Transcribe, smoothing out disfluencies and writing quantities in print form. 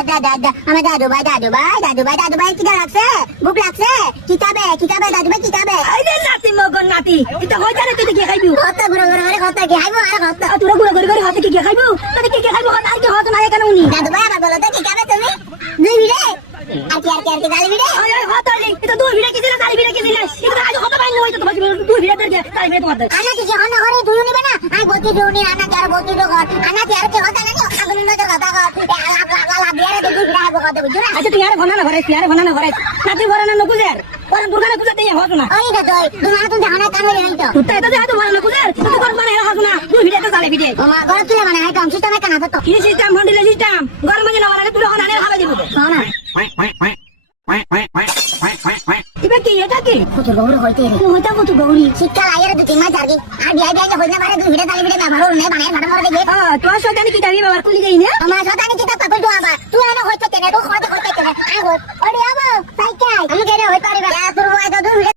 আমার দাদু ভাই কিটা লাগছে ভুক লাগছে কিতাবে দাদু ভাই কিতাবে আইরে নাতি মগন নাতি এটা হইতা রে তুই কি খাইবি কত গুড়ো গুড়ো করে কত কি খাইবো আর কত তোরা গুড়া গুড়ি করে হাতে কি খাইবো তুই কি খাইবো আর কি হতো না কেন উনি দাদু ভাই আবার বলো তো কি খাবে তুমি দুই ভিড়ে আর কি গালি ভিড়ে আয় আয় হতো নি এটা দুই ভিড়ে কি দিলা তালি ভিড়ে কি দিলা এটা আজ হতো পাই নয় তো দুই ভিড়ে দে তালি ভিড়ে তোমাদের আনা কি হন করে দুই নিবে না আমি বলছি দুই আনা কি আর বলছি তো ঘর আনা কি আর কি হতা না আগুন নজর কথা কর আগলা বিয়ারে দুই ভিড়ে আইবো কত বুঝছো না আচ্ছা তুই আর ঘনা না ঘরে নাতি ঘরে না নকুজের ওরা দুর্গানে পূজা দিয়ে হতো না ওই তো তুমি না তুমি জানা কান হইলে তো তুই তো যা তো ঘরে নকুজের তুই ঘর মানে হতো না দুই ভিড়ে তো তালি ভিড়ে ও মা ঘর তুলে মানে হাই কম সিস্টেমে কানা তো কি সিস্টেম হন্ডিলে সিস্টেম ঘর মানে না ওরা তুই ওখানে হালা দিব শোনা এবার কি এটা কি কত গৌর হইতে রে হইতা কত গৌরী শিক্ষা লাগিয়ে দুই তিন মাস আর কি আর বিয়াই বিয়াই হইনা পারে দুই ভিড়ে তালি ভিড়ে ব্যবহার নেই বানায় ভাড়া মরে দেখে তোর শয়তানি কি দাবি বাবার কুলি গই না আমার সদানি কি তা পাপল তো আবার তুই আনা হইতে কেন তো হইতে কেন আগো ওরে আবা সাইকাই আমি